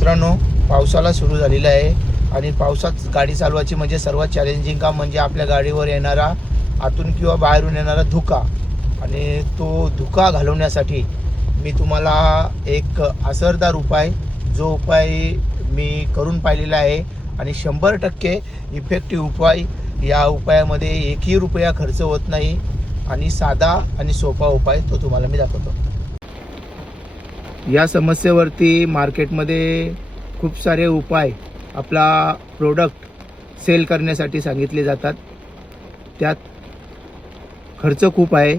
मित्रांनो, पावसाला सुरू झालेला आहे आणि पावसात गाडी चालवायची म्हणजे सर्वात चॅलेंजिंग काम म्हणजे आपल्या गाडीवर येणारा आतून किंवा बाहेरून येणारा धुका, आणि तो धुका घालवण्यासाठी मी तुम्हाला एक असरदार उपाय, जो उपाय मी करून पाहिलेला आहे आणि 100% इफेक्टिव्ह उपाय. या उपायामध्ये एकही रुपया खर्च होत नाही आणि साधा आणि सोपा उपाय तो तुम्हाला मी दाखवतो. या समस्येवरती मार्केटमध्ये खूप सारे उपाय आपला प्रोडक्ट सेल करण्यासाठी सांगितले जातात. त्यात खर्च खूप आहे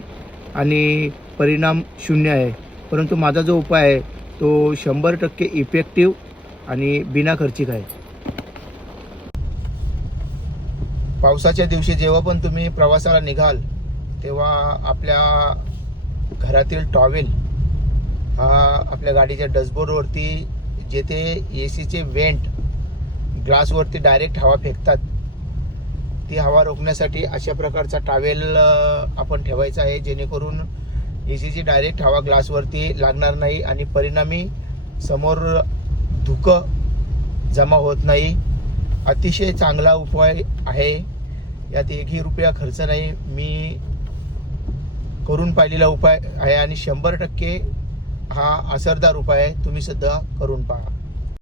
आणि परिणाम शून्य आहे, परंतु माझा जो उपाय आहे तो 100% इफेक्टिव्ह आणि बिना खर्चिक आहे. पावसाच्या दिवशी जेव्हा पण तुम्ही प्रवासाला निघाल तेव्हा आपल्या घरातील टॉवेल हा आपल्या गाडीच्या डॅशबोर्डवरती, जेथे एसीचे वेंट ग्लासवरती डायरेक्ट हवा फेकतात, ती हवा रोखण्यासाठी अशा प्रकारचा टॉवेल आपण ठेवायचा आहे, जेणेकरून एसीची डायरेक्ट हवा ग्लासवरती लागणार नाही आणि परिणामी समोर धुकं जमा होत नाही. अतिशय चांगला उपाय आहे. यात एकही रुपया खर्च नाही. मी करून पाहिलेला उपाय आहे आणि 100% हा असरदार उपाय आहे. तुम्ही सुद्धा करून पहा.